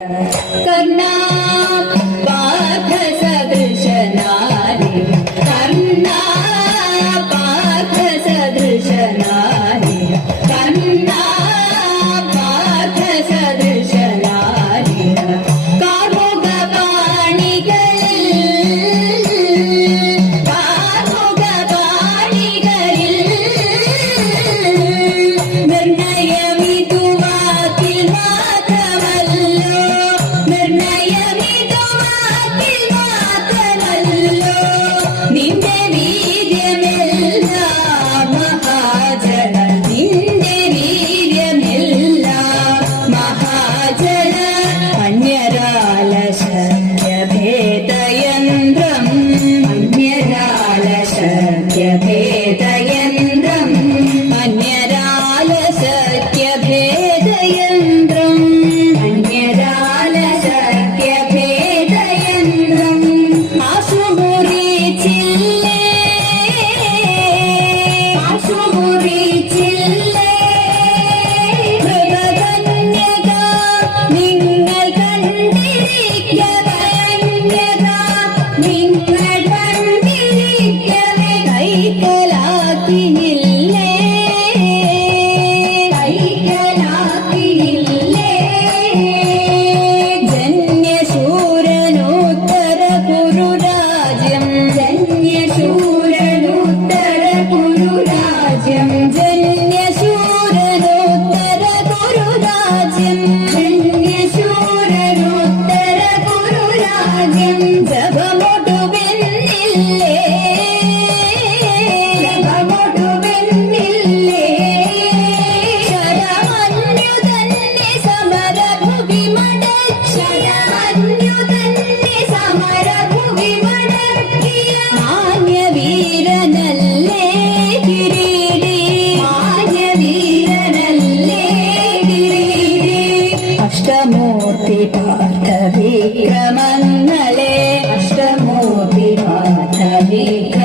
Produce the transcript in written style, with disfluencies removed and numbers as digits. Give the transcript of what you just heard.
कर्णा पार्थ सदृश नारी कर्णा पार्थ सदृश नारी कर्णा पार्थ सदृश नारी कामुक पाणिगरिल निर्णयमिदु वाकिल मात्रमल्लो निर्णयमिदु वाकिल मात्रमल्लो निन्ने वीर्यमेल्ल महाजन निन्ने वीर्यमेल्ल महाजन अन्यरालशक्यभेदयन्द्रम् अन्यरालशक्यभेदयन्द्रम् अन्यरालशक्यभेदयन्द्रम् अन्यरालशक्यभेदयन्द्रम् आशुमुरीचिल्ले മൃഗകന്യക നിങ്ങൾ കണ്ടിരിക്കവേ കൈക്കലാക്കിയില്ലേ ജന്യശൂരനുത്തര കുരുരാജ്യം ജന്യശൂരനുത്തര കുരുരാജ്യം ജന്യശൂരനുത്തര കുരുരാജ്യം ജന്യശൂരനുത്തര കുരുരാജ്യം ജപമൊടുവെന്നില്ലേ ശരമന്യു തന്നെ സമരഭുവി മടക്കിയ മാന്യവീരനല്ലേ കിരീടി അഷ്ടമൂർത്തി പാർത്ഥ വിക്രമങ്ങളെ അഷ്ടമൂർത്തി പാർത്ഥ വിക്രമങ്ങളെ